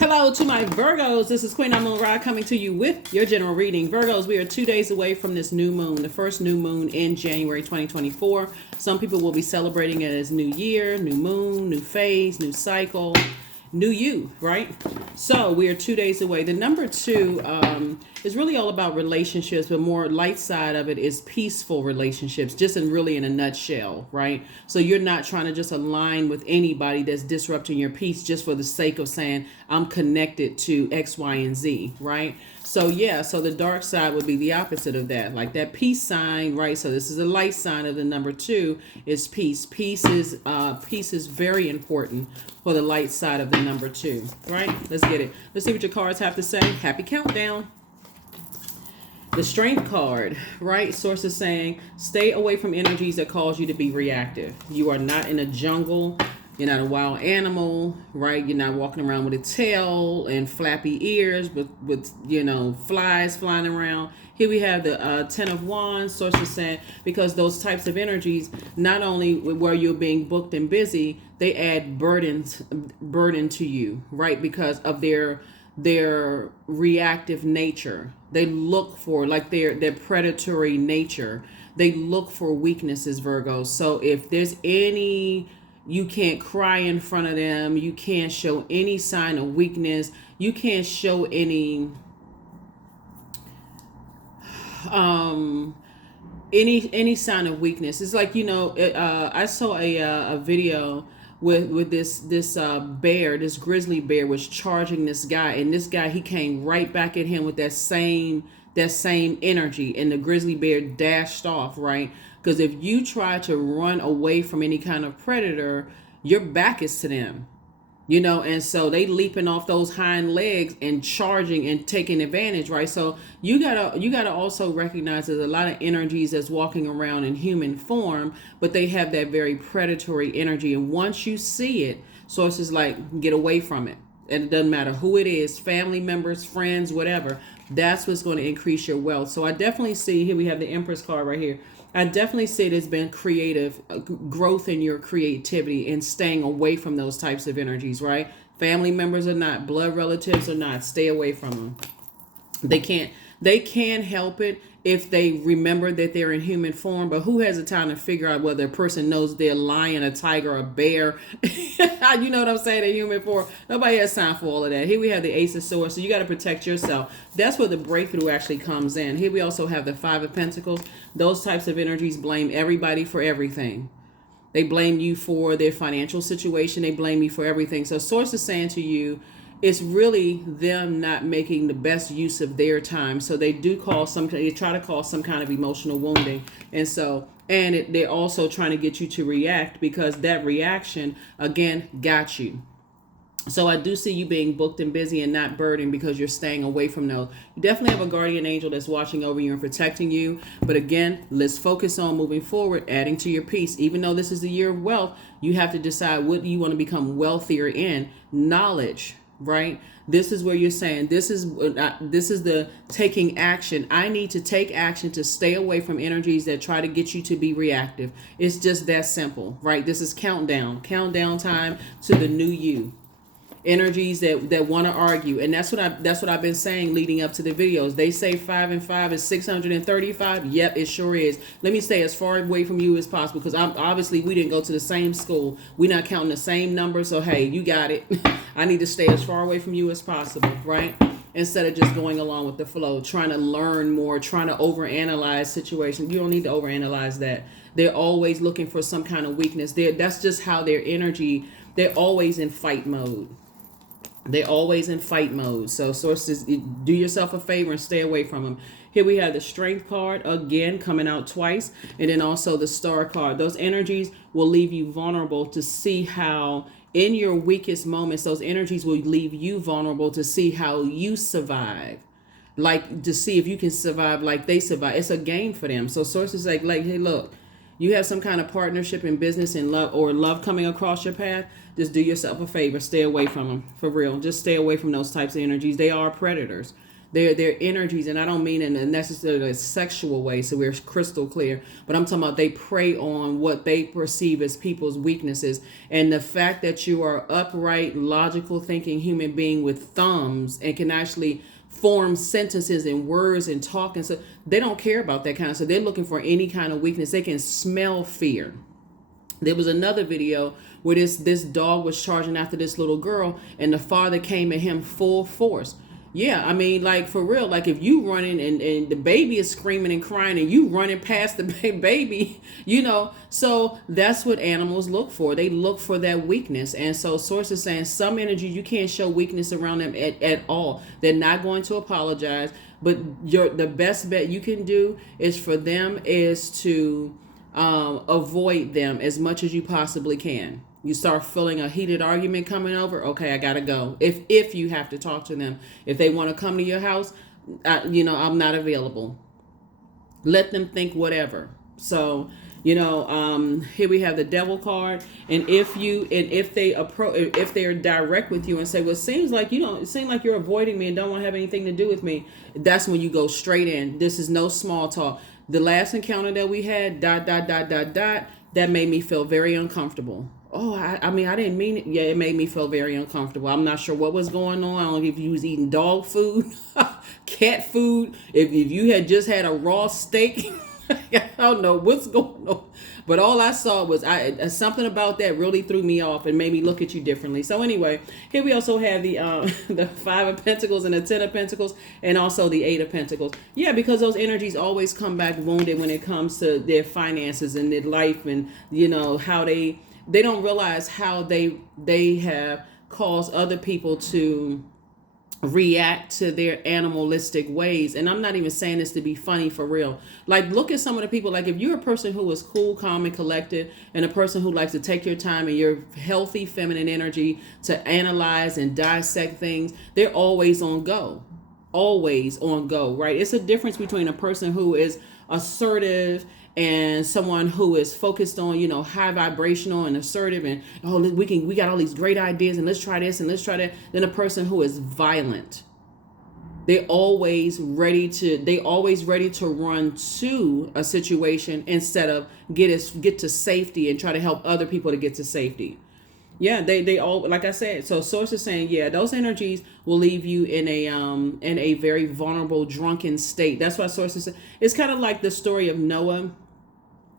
Hello to my Virgos. This is Queen Amun Ra coming to you with your general reading. Virgos, we are 2 days away from this new moon, the first new moon in January 2024. Some people will be celebrating it as New Year, new moon, new phase, new cycle, new you, right? So we are 2 days away. The number two is really all about relationships, but more light side of it is peaceful relationships, just really in a nutshell, right? So you're not trying to just align with anybody that's disrupting your peace just for the sake of saying I'm connected to X, Y, and Z, right? So yeah, so the dark side would be the opposite of that, like that peace sign, right? So this is a light sign of the number two is peace. Peace is very important for the light side of the number two, right? Let's get it. Let's see what your cards have to say. Happy countdown. The strength card, right? Source is saying, stay away from energies that cause you to be reactive. You are not in a jungle. You're not a wild animal, right? You're not walking around with a tail and flappy ears with flies flying around. Here we have the 10 of Wands. Source is saying, because those types of energies, not only where you're being booked and busy, they add burden to you, right? Because of their reactive nature. They look for, like, their predatory nature. They look for weaknesses, Virgo. So if there's you can't cry in front of them, you can't show any sign of weakness, you can't show any any sign of weakness. It's like, I saw a video with this bear, this grizzly bear was charging this guy, and this guy, he came right back at him with that same energy, and the grizzly bear dashed off, right? Because if you try to run away from any kind of predator, your back is to them, and so they leaping off those hind legs and charging and taking advantage, right? So you gotta also recognize there's a lot of energies that's walking around in human form, but they have that very predatory energy. And once you see it, sources like, get away from it. And it doesn't matter who it is, family members, friends, whatever. That's what's going to increase your wealth. So I definitely see, here we have the Empress card right here. I definitely see there's been creative growth in your creativity and staying away from those types of energies, right? Family members or not, blood relatives or not, stay away from them. They can't help it if they remember that they're in human form, but who has the time to figure out whether a person knows they're a lion, a tiger, a bear? You know what I'm saying? In human form. Nobody has time for all of that. Here we have the Ace of Swords, so you got to protect yourself. That's where the breakthrough actually comes in. Here we also have the Five of Pentacles. Those types of energies blame everybody for everything. They blame you for their financial situation. They blame you for everything. So Source is saying to you, it's really them not making the best use of their time. So they try to cause some kind of emotional wounding. And so, they're also trying to get you to react, because that reaction, again, got you. So I do see you being booked and busy and not burdened because you're staying away from those. You definitely have a guardian angel that's watching over you and protecting you. But again, let's focus on moving forward, adding to your peace. Even though this is the year of wealth, you have to decide what you want to become wealthier in. Knowledge. Right? This is where you're saying, this is the taking action. I need to take action to stay away from energies that try to get you to be reactive. It's just that simple, right? This is countdown time to the new you. Energies that want to argue, and that's what I've been saying leading up to the videos. They say 5 and 5 is 635. Yep, it sure is. Let me stay as far away from you as possible, because obviously we didn't go to the same school. We're not counting the same number. So hey, you got it. I need to stay as far away from you as possible, right? Instead of just going along with the flow, trying to learn more, trying to overanalyze situations. You don't need to overanalyze that. They're always looking for some kind of weakness. That's just how their energy. They're always in fight mode. They're always in fight mode. So sources, do yourself a favor and stay away from them. Here we have the Strength card, again, coming out twice. And then also the Star card. Those energies will leave you vulnerable to see how, in your weakest moments, those energies will leave you vulnerable to see how you survive. Like, to see if you can survive like they survive. It's a game for them. So sources like, hey, look, you have some kind of partnership in business and love coming across your path, just do yourself a favor. Stay away from them, for real. Just stay away from those types of energies. They are predators. Their energies, and I don't mean in a necessarily sexual way, so we're crystal clear, but I'm talking about they prey on what they perceive as people's weaknesses. And the fact that you are upright, logical thinking human being with thumbs and can actually form sentences and words and talk, and so they don't care about that kind of stuff. They're looking for any kind of weakness. They can smell fear. There was another video where this dog was charging after this little girl, and the father came at him full force. Yeah, I mean, like, for real, like, if you running and the baby is screaming and crying and you running past the baby, so that's what animals look for. They look for that weakness. And so source is saying some energy, you can't show weakness around them at all. They're not going to apologize, but the best bet you can do is for them is to avoid them as much as you possibly can. You start feeling a heated argument coming over, okay, I gotta go. If you have to talk to them, if they want to come to your house, I'm not available. Let them think whatever. So, here we have the devil card, and if they're direct with you and say, well, it seems like you're avoiding me and don't want to have anything to do with me, that's when you go straight in. This is no small talk. The last encounter that we had, ... that made me feel very uncomfortable. Oh, I mean, I didn't mean it. Yeah, it made me feel very uncomfortable. I'm not sure what was going on. I don't know if you was eating dog food, cat food, if you had just had a raw steak. I don't know what's going on. But all I saw was something about that really threw me off and made me look at you differently. So anyway, here we also have the Five of Pentacles and the Ten of Pentacles, and also the Eight of Pentacles. Yeah, because those energies always come back wounded when it comes to their finances and their life, and how they don't realize how they have caused other people to react to their animalistic ways. And I'm not even saying this to be funny, for real. Like, look at some of the people. Like, if you're a person who is cool, calm, and collected, and a person who likes to take your time and your healthy feminine energy to analyze and dissect things, they're always on go. Always on go, right? It's a difference between a person who is assertive and someone who is focused on, high vibrational and assertive, and we got all these great ideas, and let's try this and let's try that. Then a person who is violent. They're always ready to run to a situation instead of get to safety and try to help other people to get to safety. Yeah, they all, like I said. So source is saying, yeah, those energies will leave you in a very vulnerable, drunken state. That's why source is saying, it's kind of like the story of Noah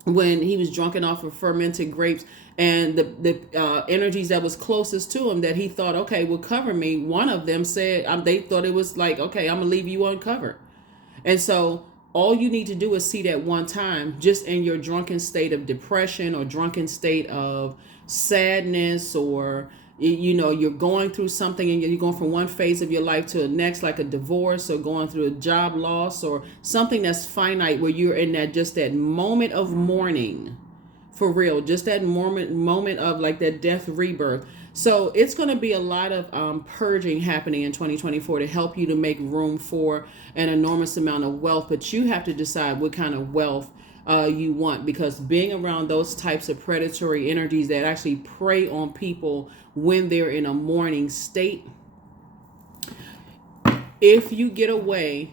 when he was drunken off of fermented grapes, and the energies that was closest to him that he thought, okay, will cover me. One of them said, they thought it was like, okay, I'm gonna leave you uncovered. And so all you need to do is see that one time, just in your drunken state of depression or drunken state of sadness, or you're going through something and you're going from one phase of your life to the next, like a divorce or going through a job loss or something that's finite, where you're in that moment of mourning, for real, just that moment of like that death rebirth. So it's going to be a lot of purging happening in 2024 to help you to make room for an enormous amount of wealth. But you have to decide what kind of wealth you want, because being around those types of predatory energies that actually prey on people when they're in a mourning state, if you get away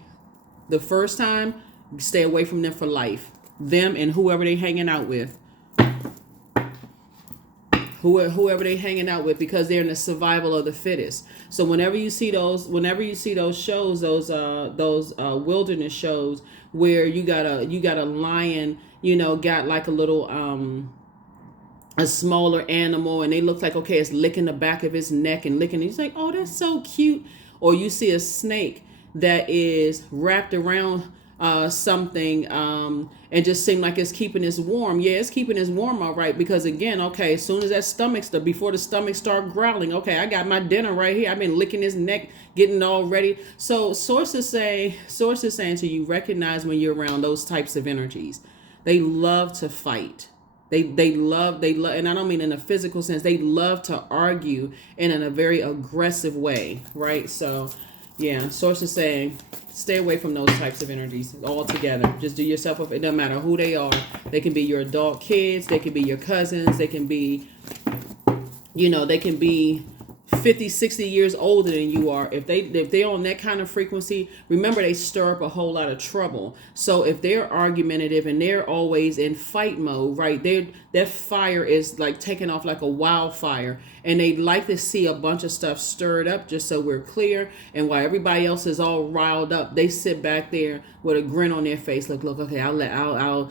the first time, stay away from them for life. Them and whoever they hanging out with. Whoever they hanging out with, because they're in the survival of the fittest. So whenever you see those shows, those wilderness shows where you got a lion, got like a little a smaller animal, and they look like, okay, it's licking the back of his neck and licking. He's like, oh, that's so cute. Or you see a snake that is wrapped around something and just seem like it's keeping us warm. Yeah, it's keeping us warm, all right, because again, okay, as soon as that before the stomach start growling, okay, I got my dinner right here. I've been licking his neck, getting it all ready. So sources saying to you, recognize when you're around those types of energies. They love to fight. They love, and I don't mean in a physical sense. They love to argue and in a very aggressive way, right? So yeah, source is saying, stay away from those types of energies altogether. Just do yourself up. It doesn't matter who they are. They can be your adult kids. They can be your cousins. They can be, they can be 50, 60 years older than you are, if they're on that kind of frequency, remember they stir up a whole lot of trouble. So if they're argumentative and they're always in fight mode, right, that fire is like taking off like a wildfire, and they like to see a bunch of stuff stirred up, just so we're clear. And while everybody else is all riled up, they sit back there with a grin on their face. Look, okay, I'll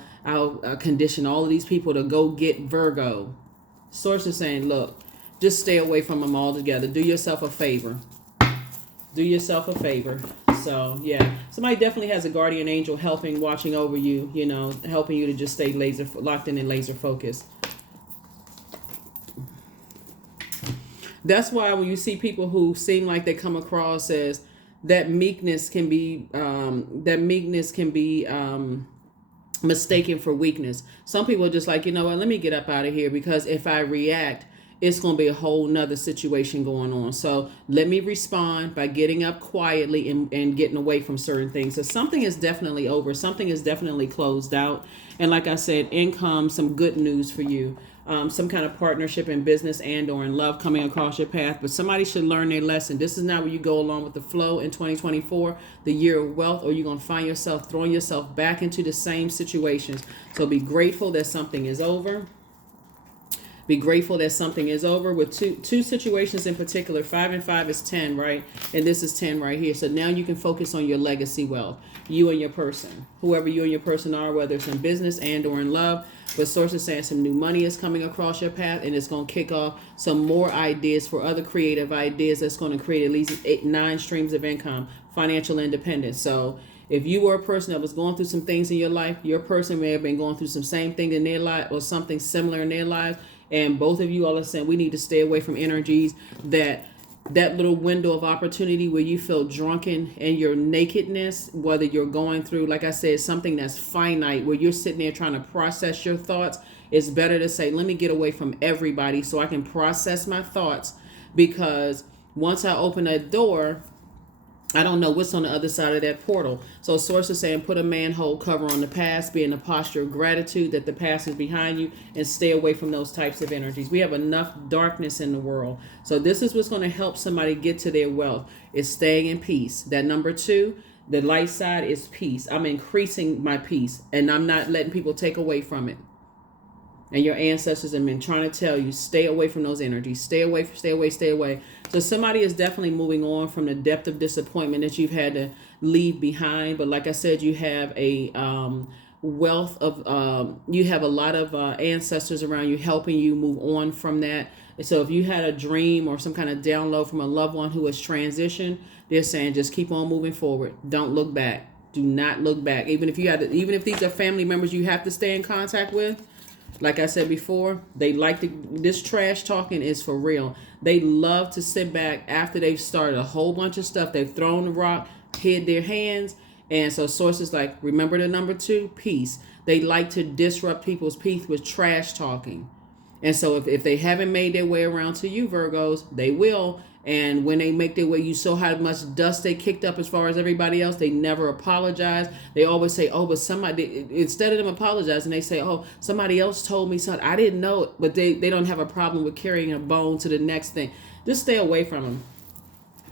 condition all of these people to go get Virgo. Source is saying, look, just stay away from them altogether. Do yourself a favor. Do yourself a favor. So, yeah. Somebody definitely has a guardian angel helping, watching over you, helping you to just stay locked in and laser focused. That's why when you see people who seem like they come across as that meekness can be mistaken for weakness. Some people are just like, you know what, let me get up out of here, because if I react, it's going to be a whole nother situation going on. So let me respond by getting up quietly and getting away from certain things. So something is definitely over. Something is definitely closed out. And like I said, income, some good news for you. Some kind of partnership in business and or in love coming across your path. But somebody should learn their lesson. This is not where you go along with the flow in 2024, the year of wealth, or you're going to find yourself throwing yourself back into the same situations. So be grateful that something is over. Be grateful that something is over with two situations in particular. 5 and 5 is 10, right? And this is 10 right here. So now you can focus on your legacy wealth, you and your person, whoever you and your person are, whether it's in business and or in love. But source is saying some new money is coming across your path, and it's going to kick off some more ideas for other creative ideas that's going to create at least 9 streams of income, financial independence. So if you were a person that was going through some things in your life, your person may have been going through some same thing in their life or something similar in their lives. And both of you all are saying we need to stay away from energies that little window of opportunity where you feel drunken in your nakedness, whether you're going through, like I said, something that's finite, where you're sitting there trying to process your thoughts. It's better to say, let me get away from everybody so I can process my thoughts, because once I open that door, I don't know what's on the other side of that portal. So source is saying put a manhole cover on the past, be in a posture of gratitude that the past is behind you, and stay away from those types of energies. We have enough darkness in the world. So this is what's going to help somebody get to their wealth, is staying in peace. That number 2, the light side, is peace. I'm increasing my peace, and I'm not letting people take away from it. And your ancestors have been trying to tell you, stay away from those energies. Stay away, stay away, stay away. So somebody is definitely moving on from the depth of disappointment that you've had to leave behind. But like I said, you have a wealth of, you have a lot of ancestors around you helping you move on from that. So if you had a dream or some kind of download from a loved one who has transitioned, they're saying just keep on moving forward. Don't look back. Do not look back. Even if these are family members you have to stay in contact with. Like I said before, this trash talking is for real. They love to sit back after they've started a whole bunch of stuff. They've thrown the rock, hid their hands. And so sources like, remember the number 2, peace. They like to disrupt people's peace with trash talking. And so if they haven't made their way around to you, Virgos, they will. And when they make their way, you saw how much dust they kicked up as far as everybody else. They never apologize. They always say, oh, but somebody, instead of them apologizing, they say, oh, somebody else told me something. I didn't know it. But they don't have a problem with carrying a bone to the next thing. Just stay away from them.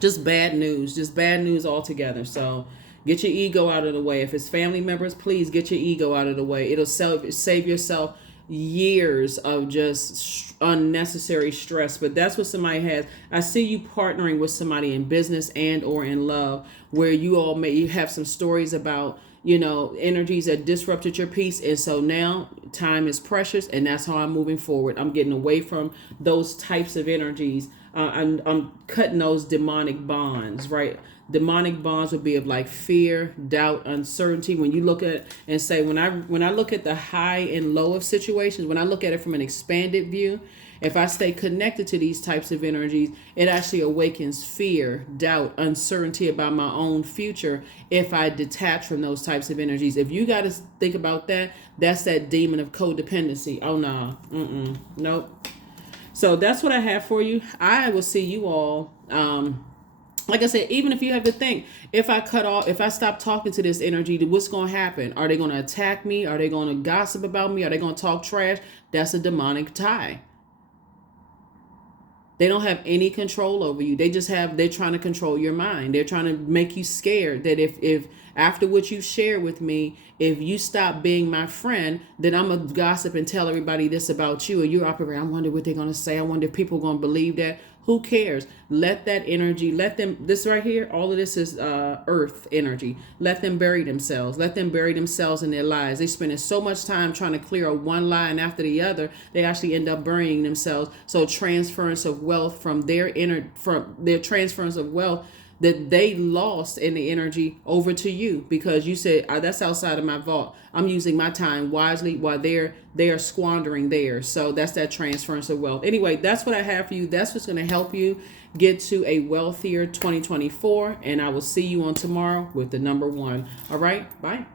Just bad news altogether. So get your ego out of the way. If it's family members, please get your ego out of the way. It'll save yourself years of just unnecessary stress. But that's what somebody has. I see you partnering with somebody in business and or in love, where you have some stories about energies that disrupted your peace, and so now time is precious, and that's how I'm moving forward. I'm getting away from those types of energies. I'm cutting those demonic bonds, right? Demonic bonds would be of like fear, doubt, uncertainty. When you look at and say, when I look at the high and low of situations, when I look at it from an expanded view, if I stay connected to these types of energies, it actually awakens fear, doubt, uncertainty about my own future if I detach from those types of energies. If you got to think about that, that's that demon of codependency. Oh, no. Nope. So that's what I have for you. I will see you all. Like I said, even if you have to think, if I stop talking to this energy, what's going to happen? Are they going to attack me? Are they going to gossip about me? Are they going to talk trash? That's a demonic tie. They don't have any control over you. They're trying to control your mind. They're trying to make you scared that if after what you share with me, if you stop being my friend, then I'm going to gossip and tell everybody this about you. And you're operating, I wonder what they're going to say. I wonder if people are going to believe that. Who cares? Let that energy, let them, this right here, all of this is earth energy. Let them bury themselves. Let them bury themselves in their lies. They spending so much time trying to clear one line after the other, they actually end up burying themselves. So transference of wealth from their transference of wealth that they lost in the energy over to you, because you said, that's outside of my vault. I'm using my time wisely while they are squandering theirs. So that's that transference of wealth. Anyway, that's what I have for you. That's what's going to help you get to a wealthier 2024. And I will see you on tomorrow with the number 1. All right. Bye.